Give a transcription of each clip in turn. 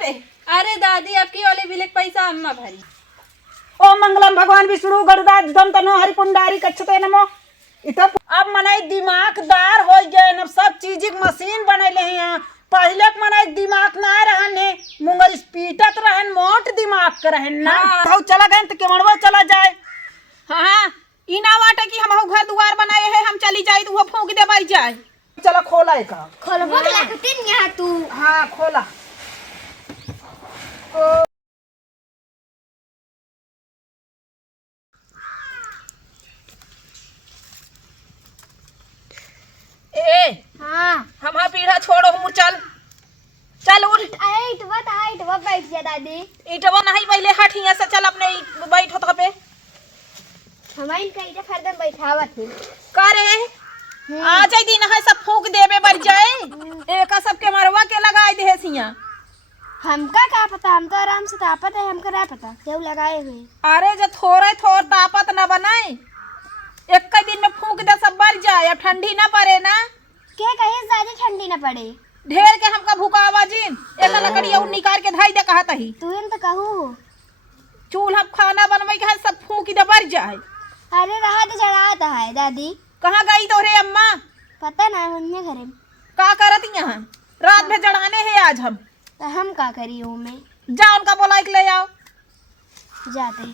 बाटे। अरे दादी आपकी वाले बिले पैसा अम्मा भरी। ओ मंगलम भगवान विष्णु गरुड़ा दम तनो हरि पुंडारी कच्छते नमो। इतना अब मनाई दिमागदार हो गए न, सब चीज मशीन बनैले हैं। पहले के मनाई दिमाग ना रहने, मुंगल पीटत रहन, मोट दिमाग के रहन ना। तो चला गए तो केवड़वा चला जाए। हाँ ई ना बाटे कि हम घर दुआर बनाए है हम चली जाए तो वो फूंक दे बाई जाए। चला खोला है का खोलबो के लागतिन यहाँ तू। हाँ खोला। ए हाँ हमारा पीढ़ा छोड़ो हम चल चल उठ। इटवा बैठ जा दादी। ईटवा नहीं पहले हट हिया से चल अपने बैठो तो पे। हमारी इनका इटा फरदन बैठावा थी। का रे आ जाई दिन है सब फूंक देबे बर जाए। एक सबके मरवा के लगाए दे सिया। हमका क्या पता, हम तो आराम से तापत है, हमका क्या पता क्यों लगाए हुए। अरे जो थोड़े थोड़ तापत न बनाए, एक कई दिन में फूंक दे सब बर जाए। अब ठंडी ना पड़े ना के कहीं ज्यादा ठंडी न पड़े। ढेर के हमका भूखावा जिन एक लकड़ी और निकाल के धाई दे कहत ही। तू इन तो कहू चूल्हा खाना बनवाई के है सब फूंक दे बर जाए। अरे रहा तो चढ़ाता है दादी। कहाँ गई तो रे अम्मा? पता ना उन्हें घरे का करत यहाँ रात में जड़ाने है आज हम। तो हम का करी हूँ मैं। जा उनका बोला ले आओ जाते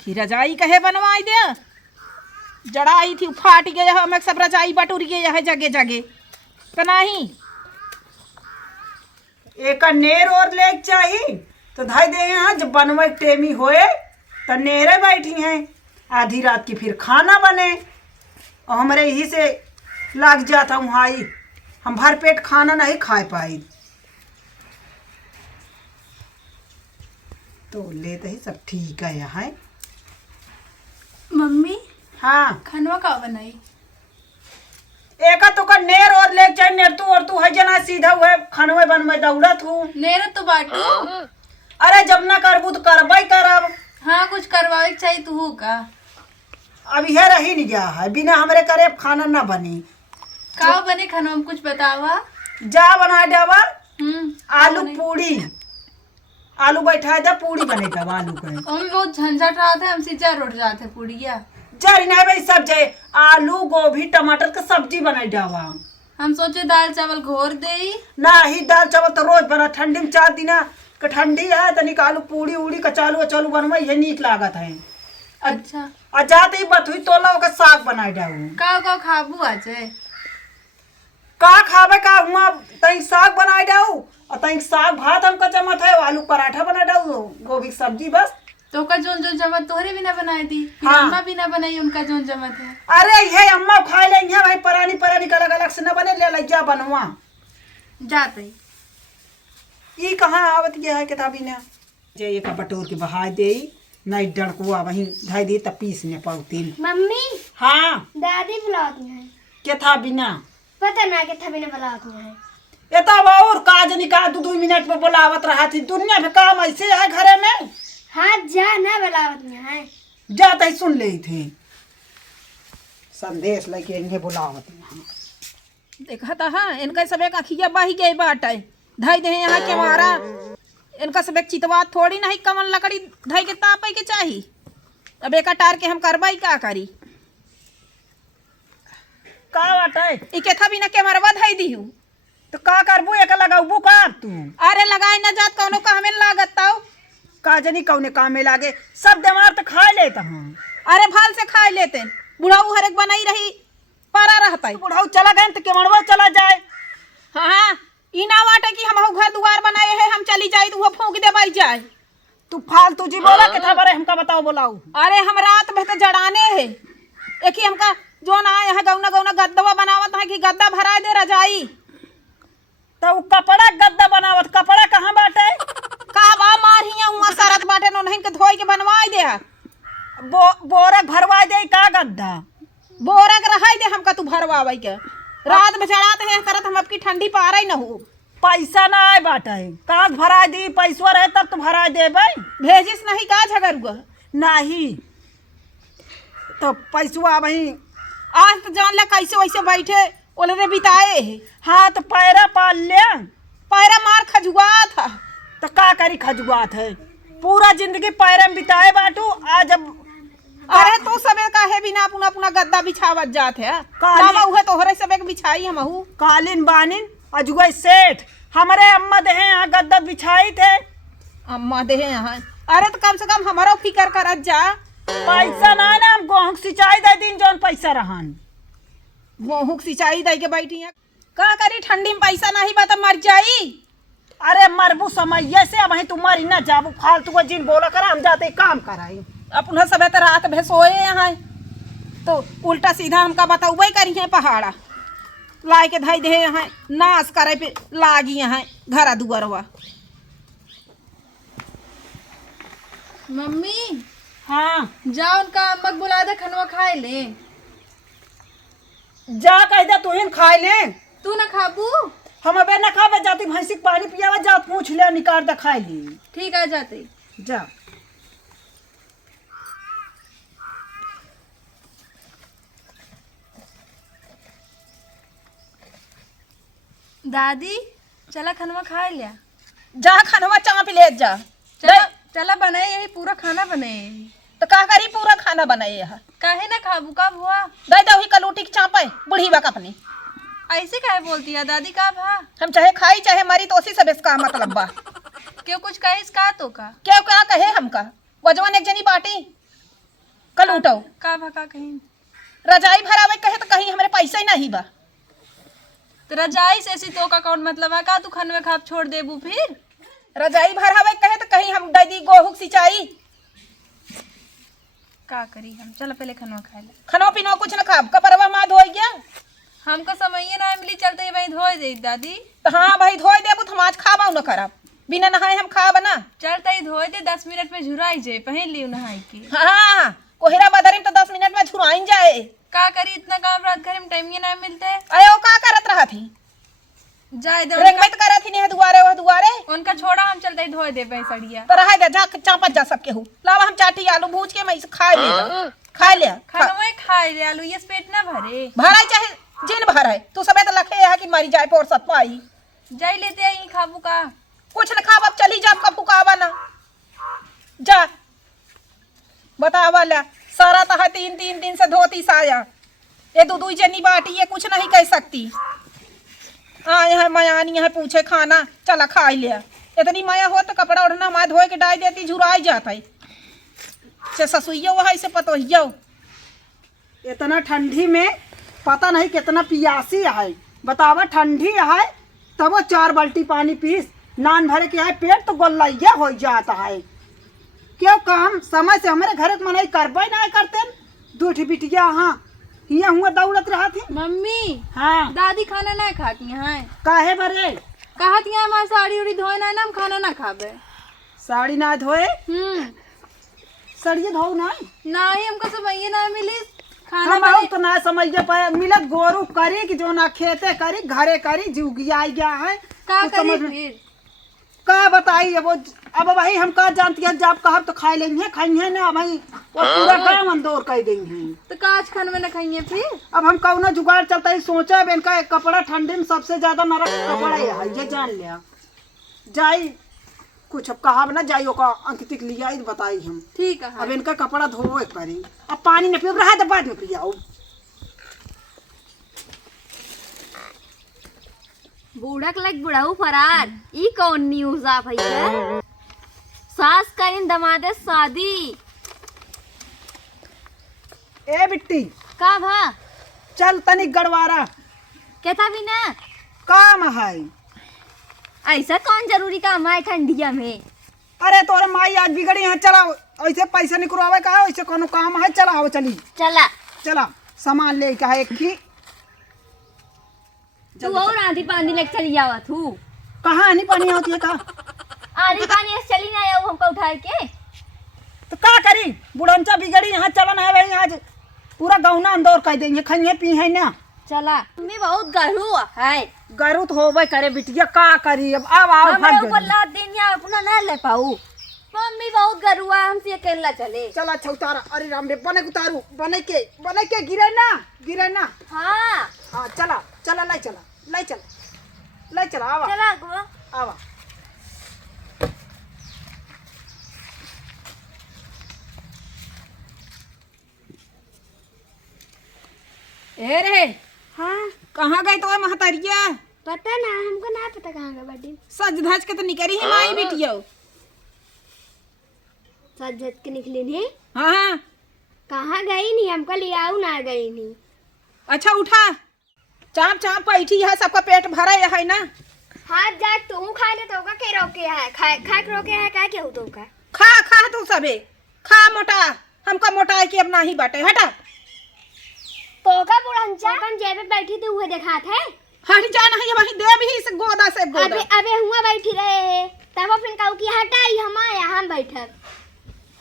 कि रजाई कहे बनवाई दे। जड़ाई थी फाट गया हमें सब रजाई बटुर गया है जगह जगह तो नहीं। एक नेर और ले चाहिए तो धाई दे यहाँ जब बनवे टेमी होए तो नेरे बैठी हैं। आधी रात की फिर खाना बने और हमारे यही से लग जाता हूँ हाई। हम भर पेट खाना नहीं खा पाई तो लेते ही सब ठीक है यहाँ। मम्मी हाँ खनवा का बनाई एक तो का नेर और ले चाहिए। नेर तू है जना सीधा हुए खानवे बनवे दौड़ा तू। नेर तो बाटू। अरे जब ना करबू तो करबई करब। हाँ कुछ करवाए चाहिए तू का। अब यह रही नहीं गया है, बिना हमरे करे खाना ना बनी। का बने खाना हम कुछ बतावा। जा बना देवा आलू बने? पूड़ी। आलू बैठा दे पूड़ी बनेगा आलू के। हम बहुत झंझट रहा था हम सीधा रोड जाते पुड़िया। जरी नहीं भाई सब जाए आलू गोभी टमाटर का सब्जी बनाई देवा। हम सोचे दाल चावल घोर दे ना ही दाल चावल तो रोज बना। ठंडी में 4 दिन के ठंडी है तो निकालू पूड़ी उड़ी कचालू अचालू बनवा ये नीक लागत है। अच्छा आ जाते ही बतुई तोला ओकर साग बनाई देऊ। का खाबू आज का खाबे का हुआ तई साग बनाई देऊ और तई साग भात हमका जमत है। आलू पराठा बना देऊ गोभी की सब्जी बस। तो का जोन जोन जमत तोहरे भी ना बनाई दी। हाँ। अम्मा भी ना बनाई उनका जोन जमत है। अरे ये अम्मा खाई ले भाई परानी परानी अलग अलग से न बने ले जा बनवा जाते ई कहाँ आवत गया है किताबी ने। जे एक बटोर के बहा दे नहीं डरकुआ वहीं धाई दे तब पीस ने पौती। मम्मी हाँ दादी बुलाती है। के था बिना पता ना के था बिना बुलाती है। ये तो और काज निकाल 2 मिनट में बुलावत रहा थी। दुनिया में काम ऐसे है घरे में। हाँ जा ना बुलावती है। जाते ही सुन ले थे संदेश लेके इन्हें बुलावत देखा था। हाँ इनका सब एक अखिया बाही गए बाट धाई दे यहाँ के मारा। इनका सब एक चितवा थोड़ी नहीं कमल लकड़ी धाई के तापे के चाहिए। अब एक टार के हम करवाई का करी का बाटे इके था भी ना के मरवा धाई दी हूँ। तो का करबू एक लगाबू का तू। अरे लगाई ना जात कौनो का हमें लागत ताऊ। काजनी कौने काम में लागे सब दिमाग तो खा लेता हूँ। अरे भाल से खा लेते बुढ़ाऊ हर एक बनाई रही पारा रहता है। बुढ़ाऊ चला गए तो केवड़वा चला जाए। हाँ ई ना बाटे कि हम घर दुआर बनाए है हम चली जाए तो वो फूंक दे बाई जाए। तू फालतू जी बोला के था बरे हमका बताओ बोलाऊ। अरे हम रात में तो जड़ाने है एक ही हमका जो ना यहाँ गौना गौना गद्दवा बनावत है कि गद्दा भरा दे रजाई। तो उ कपड़ा गद्दा बनावत कपड़ा कहाँ बाटे। का बा मारिया हुआ सरत बाटे नो नहीं के धोई के बनवाई दे। बोरक भरवा दे का गद्दा। बोरक रहाई दे हमका तू भरवाई के। रात में चढ़ाते हैं करत हम आपकी ठंडी पारा ही न हो। पैसा ना आए बाटे का भरा दी। पैसा रहे तब तो भरा दे भाई। भेजिस नहीं का झगड़ुआ नहीं तो पैसा वही आज तो जान ला कैसे वैसे बैठे ओले बिताए है। हाँ तो पैरा पाल ले पैरा मार खजुआ नहीं खजुआत है। पूरा जिंदगी पैर में बिताए बाटू, आज अब अरे तू सबे काहे बिना अपना अपना गद्दा बिछावत जात है? काली- उहे तोहरे सबे के बिछाई हमहू। कालीन बानिन अजुआ सेठ हमारे अम्मा दे यहाँ गद्दा बिछाई थे। अम्मा दे यहाँ। अरे तो कम से कम हमारा फिकर करत जा। पैसा ना ना हम गेहूं के सिंचाई दे दिन जौन पैसा रहन। गेहूं की सिंचाई दे के बैठी है। का करी ठंडी में पैसा नहीं बा तो मर जाई। अरे मरबू समय से अब तुम मरी ना जाबू, फालतू का जिन बोला कर, हम जाते काम कराई। अपना सबे तो रात भे सोए यहाँ तो उल्टा सीधा हमका बताऊबे करी है पहाड़ा लाए के धाई दे यहाँ नाश करे पे लागी यहाँ घरा दुआरवा। मम्मी हाँ जाओ उनका अम्मा को बुला दे, खनवा खाए ले। जा कह दे तू ही खाए ले। तू ना खाबू? हम अबे न खावे, जाती भैंसी के पानी पियावा, जा पूछ ले निकाल दे खाए ली। ठीक आ जाते। जा दादी चला खनवा खा लिया। जा खनवा चाप ले जा। चला चला बनाए यही पूरा खाना बनाए। तो का करी पूरा खाना बनाए यहाँ काहे ना खाबू? कब हुआ? दे दे वही कलूटी की चापे बुढ़ी बा अपनी। ऐसे काहे बोलती है दादी? का भा हम चाहे खाई चाहे मरी तो उसी सब इसका मतलब बा। क्यों कुछ कहिस का तो का? क्या क्या कहे हमका वजवान एक जनी बाटी कलूटो का भा का कहीं रजाई भरावे कहे तो कहीं हमारे पैसा ही नहीं बा। तो रजाई से ऐसी तो का कौन मतलब है? का तू खनवे खाब छोड़ देबू फिर? रजाई भरावे कहे तो कहीं हम दीदी गेहूं की सिंचाई का करी हम? चल पहले खनवा खा ले। खनो पीनो कुछ न खाब कपरवा माँ धोई गया। हमको समय ना मिली, चलते ही वहीं धोए दे दादी। तो हाँ भाई धोई देबू तो हम आज खाबा न करब बिना नहाए हम खाब ना। चलते ही धोए दे, 10 मिनट में झुराई जाए, पहन लियो नहाई की। हाँ कोहरा बदरी में तो 10 मिनट में छुराइन जाए। का करी इतना काम रात घर में टाइम ना मिलते। अयो का करत रहा थी जाए दे रेंगमत करत थी नहीं दुआरे वह दुआरे उनका छोड़ा, हम चलते ही धोए दे पैसड़िया। तो रहा दे जा चापत जा सबके हूँ लावा हम चाटी आलू भूज के मैं खा ले खा ले खनवे खाए ले आलू, ये पेट ना भरे। भराई चाहे जिन भराई तू सबे तो लखे है कि मरी जाए पोर सत पाई जाई लेते आई खाबू का। कुछ न खाब अब चली जा कब फुकावा ना जा बतावा ला सारा तहा 3 दिन से धोती साया ये दू जनी बाटी ये कुछ नहीं कह सकती। आए है मयानी है पूछे खाना चला खा लिया इतनी माया हो तो कपड़ा उड़ना माँ धोए के डाल देती झुराई जाता है से ससुइयो वहाँ से पतोहियो। इतना ठंडी में पता नहीं कितना पियासी है, बतावा ठंडी है तब वो 4 बाल्टी पानी पीस नान भरे के है, पेट तो गोल्लैया हो जाता है। क्यों काम समय से हमारे घर में नहीं करबे नहीं करते। दूठी बिटिया हाँ हिया हुआ दौड़त रहा थी। मम्मी हाँ दादी खाना ना खाती हैं। काहे बरे कहती हैं हमारी साड़ी उड़ी धोए ना, हम खाना ना खाबे। साड़ी ना धोए हम्म सड़िए धो ना ही हमको समय ना मिली खाना हम बने। तो ना समझ पाए मिलत गोरू करी कि जो ना खेते करी घरे करी जुगिया गया है। का कुछ समझ करी में- फिर? का बताई अब वही हम का जानती है जब कहब तो खाई लेंगे खाएंगे ना भाई वो पूरा गाँव अंदोर कह देंगे। तो काच खनवे ना खाइए फिर? अब हम कौन जुगाड़ चलता है सोचा अब इनका एक कपड़ा ठंडी में सबसे ज्यादा नरक कपड़ा है ये जान लिया जाई कुछ अब कहा ना जाई ओका अंकित लिया बताई हम। ठीक है। अब इनका कपड़ा धोए करी अब पानी न पियो रहा तो बाद में पियाओ। बूढ़ा के लग बुढ़ाऊ फरार ई कौन न्यूज आ भैया? सास करीन दमादे शादी ए बिट्टी का भा चल तनिक गड़वारा कहता भी ना काम है। ऐसा कौन जरूरी काम है ठंडिया में? अरे तोरे माई आज बिगड़ी है चला ऐसे पैसा निकलवावे का है ऐसे कोनो काम है चला आओ चली चला चला सामान ले का है एक ही तू और आंधी पानी लेके चली जावा तू। कहाँ नहीं पानी होती है का आंधी पानी ऐसे चली ना आया हमको उठा के। तो का करी बुढ़ंचा बिगड़ी यहाँ चलन है भाई आज पूरा गौना अंदर कह देंगे खाइए पी है ना। चला मम्मी बहुत गहरू है गरुत होवे करे बिटिया का करी अब आओ हमारे भाग ऊपर जल्दी। लाद देनी अपना ना ले पाऊ। मम्मी बहुत गरू है हमसे अकेला चले। चला अच्छा उतारा अरे राम रे बने के उतारू बने के गिरे ना हाँ हाँ चला चला ले चला आवा चला अगवा। आवा ए रे हाँ कहाँ गई तो महतरिया? पता ना, हमको ना पता कहाँ गए बर्थडे। सज धज के तो निकली ही माई बिटियो। सज धज के निकली नहीं, हाँ कहाँ गई नहीं, हमको ले आओ ना गई नहीं। अच्छा उठा, चाप चाप बैठी है, सबका पेट भरा है ना। हाँ जा तू खा ले तो का के रोके है, खा खा के रोके है का के हो तो का। खा खा तू सबे खा, मोटा हमका मोटा है कि अब नहीं बाटे, हटा। तो का बुढ़ंचा कौन जेबे बैठी थी वो देखा थे। हट जाना है वहीं दे भी से गोदा से गोदा। अबे अबे हुआ बैठी रहे तब फिर कहू कि हटाई हम आया हम बैठक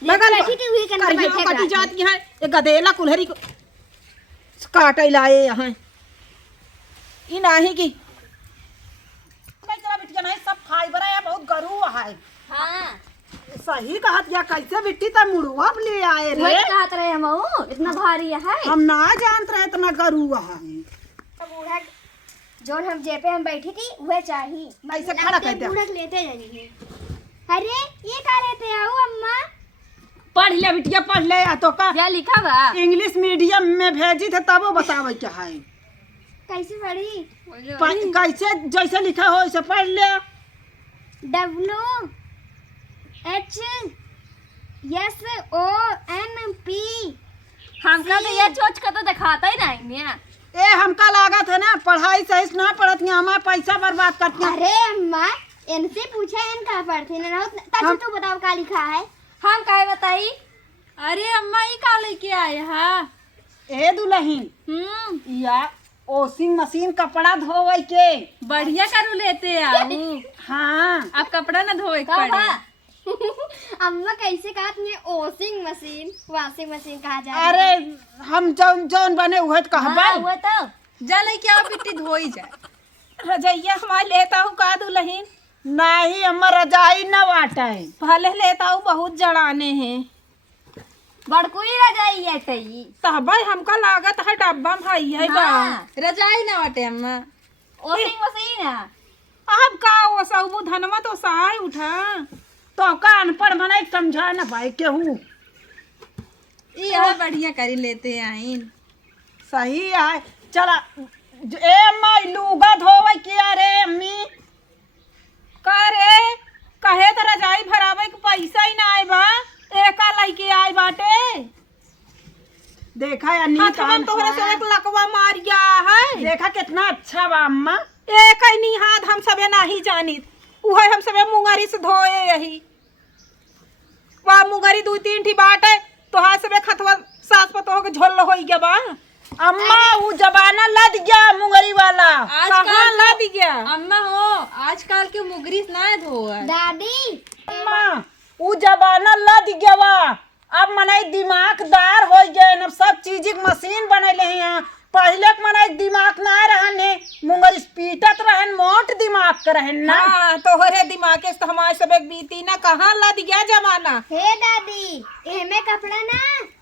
बगल बैठी थी हुई करने करिया बैठे कटी जाती है ये गधेला कुल्हरी को काटे लाए यहाँ ई नाही की नहीं चला बिटिया नहीं, सब फाइबर है, बहुत गरू है। हाँ सही कहत या कैसे बिट्टी ता मुड़वा ले आए रे। वही कहत रहे हम इतना भारी है। हम ना जानत रहे इतना गरू है। बूढ़ा जोन हम जेपे हम बैठी थी वह चाहिए ऐसे खड़ा कर दे। बूढ़ा लेते जानी। अरे ये का लेते आओ अम्मा। पढ़ ले बिटिया पढ़ ले, या तो का क्या लिखा बा? इंग्लिश मीडियम में भेजी थे तब वो बतावे क्या है। कैसे पढ़ी? कैसे जैसे लिखा हो वैसे पढ़ ले। WHSONP। हमका तो ये चोच का तो दिखाता ही नहीं है। ए हमका लागत है ना पढ़ाई सही से ना पढ़ती हमारा पैसा बर्बाद करती हैं। अरे अम्मा इनसे पूछा इन कहाँ पढ़ती ना ताकि तू बताओ क्या लिखा है। हम काहे बताई? अरे अम्मा ये का लेके आए हा? ए दुल्हन या वॉशिंग मशीन कपड़ा धोवे के बढ़िया करू लेते आओ। हाँ आप कपड़ा ना धोए पड़े। अम्मा कैसे कहा तुमने वॉशिंग मशीन कहा जा। अरे हम जौन जौन बने हुए तो कहबा वो तो जा लेके आओ पिट्टी धोई जाए। रजैया हमारे लेता हूँ का दुल्हन? नहीं हमारा रजाई न बाटा है। भले लेता हूँ, बहुत जड़ाने हैं। बड़कुई रजाई है तई तब हमका लागत है डब्बा भाई है बा। रजाई ना बटे अम्मा, वॉशिंग मशीन है। अब का वो सब धनमा तो सहाय उठा तो का अनपढ़ बना समझा ना पाए केहू। ये बढ़िया करी लेते आइन। सही है चला। ए अम्मा लूगा धोवे किया रे अम्मी का रे कहे तो रजाई भरावे के पैसा ही ना आए बा, एका लइके आए बाटे। देखा या नी काम तोहरा से एक लकवा मार गया है। देखा कितना अच्छा बा अम्मा। एक ही नी हाथ हम सबे नाही जानित, उहे हम सबे मुंगरी से धोए यही। वा मुंगरी 2-3 ठी बाट है तो हाथ सबे खतवा सास पतो के झोल होई गया बा। अम्मा वो जमाना लद गया मुंगरी वाला। कहाँ लद गया अम्मा हो आजकल के मुगरी ना धो दादी। अम्मा वो जमाना लद गया बा। अब मने दिमागदार हो गए, अब सब चीज मशीन बनैले हैं। पहले के मने दिमाग ना रहने, मुंगरी पीटत रहन, मोट दिमाग के रहन ना। हाँ तोहरे दिमाग के तो हमारे सब एक बीती ना, कहाँ लद गया जमाना। हे दादी एमे कपड़ा ना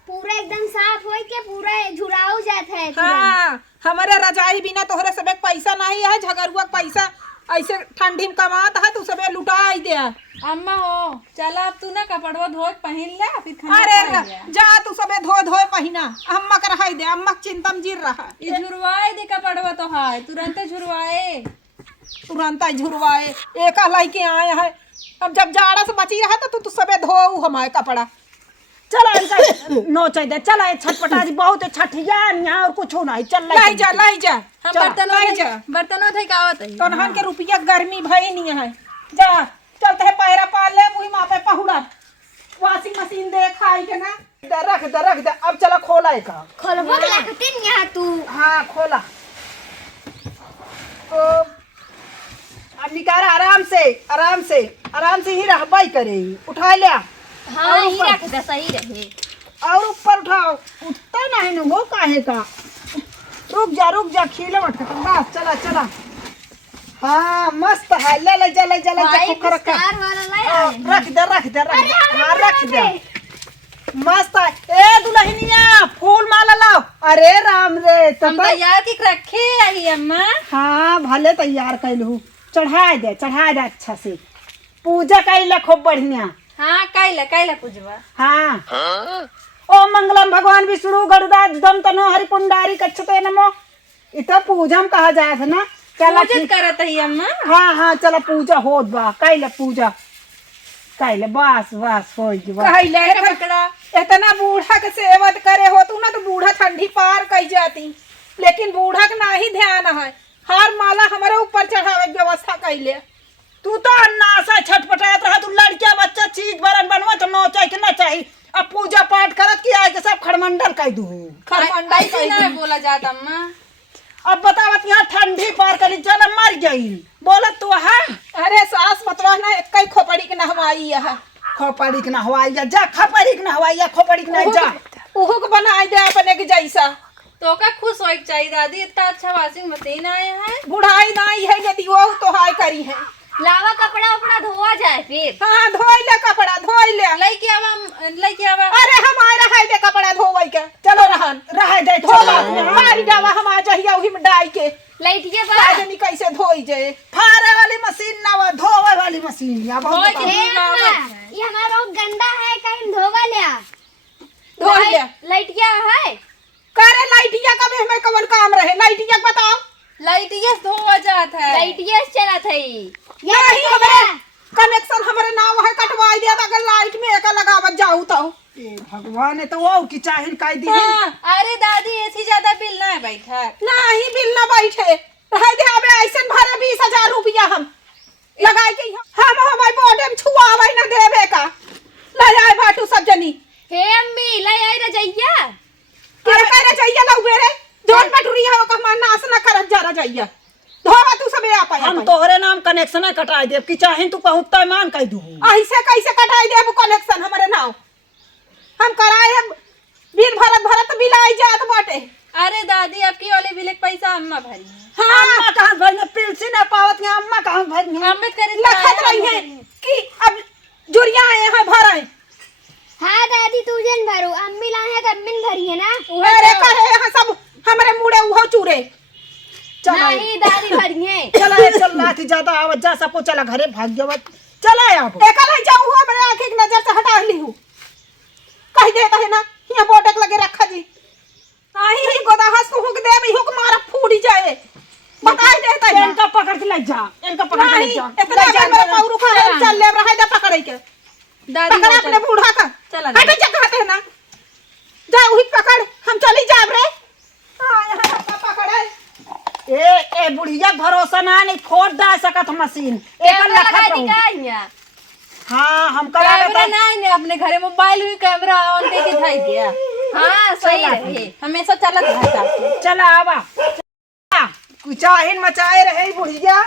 पूरा एकदम साफ होई के पूरा झुराऊ जात है। हाँ हमारे रजाई बिना तोहरे सब एक पैसा नहीं है, झगरुआ पैसा ऐसे ठंडी में कमाता है तू सबे लुटाई दे। अम्मा हो चला अब तू ना कपड़वा धो पहन ले फिर खाना अरे जा तू सबे धो धोए पहिना, अम्मा कर रहाई दे, अम्मा चिंता में जीर रहा। ये झुरवाए दे कपड़वा तो है तुरंत झुरवाए। तुरंत झुरवाए एक लाई के आए है। अब जब जाड़ा से बची रहा तो तू सबे धो हमारे कपड़ा। चला नो चाहिए चला छटपटा जी बहुत छठिया यहाँ और कुछ नहीं। चल लाई जा लाई जा हम बर्तनों थे कावत है तो नहन के रुपया गर्मी भई नहीं है। जा चलते है पैरा पाल ले मुही माँ पे पहुड़ा वॉशिंग मशीन दे खाई के ना रख दे। अब चला खोला एक खोलबो के लागते न यहाँ तू। हाँ खोला तो अब निकाल आराम से ही रहबाई करे। उठा लिया हाँ ही रख दे सही रहे। और ऊपर उठाओ, उठता नहीं न वो काहे का। रुक जा खीले मत बस चला। हाँ मस्त है ले जा रख दे। हाँ रख दे मस्त है। ए दुल्हनिया फूल माला लाओ। अरे राम रे हम तैयार की रखे आई अम्मा। हाँ भले तैयार कैलू, चढ़ा दे अच्छा से। पूजा कैला खूब बढ़िया। हाँ कैला पूजवा। हाँ ओम मंगलम भगवान विष्णु गरुड़ाध्वज तनो हरि पुंडारी कच्छते नमो। इतना पूजम कहा जाए था ना। चला पूजित करत है अम्मा। हाँ हाँ चला पूजा होत बा कैले पूजा कैले बस बस हो कहले पकड़ा इतना बूढ़ा के सेवत करे हो तू ना तो बूढ़ा ठंडी पार कही जाती, लेकिन बूढ़ा के नहीं ध्यान है। हार माला हमारे ऊपर चढ़ावे की व्यवस्था कैले। तू तो नासा छटपटात रहा। तू लड़किया बच्चा चीज बरन बनवा तो नौचाई के ना चाहिए। अब पूजा पाठ करत कि आए के सब खड़मंडल कह दू खरमंडाई ऐसे कही ना बोला जाता अम्मा। अब बतावत यहाँ ठंडी पार करी जन्म मर गई बोलत तू है। अरे सास मतवा ना एक खोपड़ी के नहवाई है। खोपड़ी के ना हवाई जा खपड़ी के ना हवाई खोपड़ी के ना जा। उहु के बनाई दे अपने के जैसा। तो का खुश होए के चाहिए दादी, इतना अच्छा वॉशिंग मशीन आया है। बुढ़ाई नहीं है यदि वो तो हाय करी है। लावा कपड़ा उपड़ा धोआ जाए फिर। हाँ धोई ले कपड़ा धोई ले। लइके आवा। अरे हम आए रहा दे कपड़ा धोवई के। चलो रहन रह दे धोवा मारी डावा हम आ जहिया वही में डाई के लइटिए बा राजनी कैसे धोई जे। फारे वाली मशीन ना वो धोवे वाली मशीन या बहुत धोए के हे अम्मा, ये हमारा बहुत गंदा है, कहीं धोवा लिया। धोई ले। लइटिया है। करे लाइटिया का भी हमें कवन काम रहे। लाइटिया बताओ। लइटिया धोआ जात है। लइटिया चला थई। नहीं हमारे कनेक्शन हमारे नाम है कटवाई दिया था। अगर लाइट में एक लगावत जाऊं तो भगवान है तो वो की चाहिए काई दी। अरे दादी ऐसी ज्यादा बिल ना बैठा। नहीं बिल ना बैठे रह दे। हमें ऐसे भरे 20,000 रुपया हम लगाई के हम हमारे बॉडी में छुआवे ना देवे का। ले आए बाटू सब जनी। हे अम्मी ले आई रजैया। तेरे कह रहे चाहिए लौ मेरे जोन बटुरी है का मान नाश ना करत जा रजैया। धोवा तू सबे आ पाए। हम तोहरे नाम कनेक्शन कटाई देव कि चाहे तू पहुंचता मान कह दू। ऐसे कैसे कटाई दे कनेक्शन हमारे नाम हम कराए बिल भरत बिल आई जात बाटे। अरे दादी आपकी वाले बिल के पैसा अम्मा भरी है। हाँ अम्मा कहां भरी ने पिलसी ना पावत है। अम्मा कहां भरी है। अम्मा करे लखत रही है कि अब जुरिया आए हैं भराए। हाँ दादी तू जन भरू, अम्मी लाए हैं तो अम्मी ने भरी है ना। अरे करे यहाँ सब हमारे मुड़े उहो चूरे। नहीं दादी भरी है। चला ये चल लाठी ज्यादा आवत जा सबको चला घरे भाग जावत चला अब। एकल है जाऊ हुआ मेरे आंखें की नजर से हटा ली हूँ। कह देता है ना यहाँ बोटक लगे रखा जी। नहीं गोदा हंस को हुक दे भी हुक मारा फूट जाए। बता देता है इनका पकड़ के ले जा। इनका पकड़ के ले नहीं जा। इतना ले जा, मेरा ले जा। पाउरू खा चल ले रहा है जा पकड़ के। दादी पकड़ अपने बूढ़ा का। चला हट जा कहते हैं ना। जा वही पकड़ हम चली जाब रे। हाँ यहाँ पकड़े। ए बुढ़िया भरोसा ना नहीं खोट दा सकत मशीन। एक लखत रहूं। हाँ हम करा कैमरा नहीं अपने घरे मोबाइल भी कैमरा ऑन करके दिखाई दिया। हाँ सही रहे हमेशा चलत रहता। चला आवा। कुछ आहिन मचाए रहे बुढ़िया।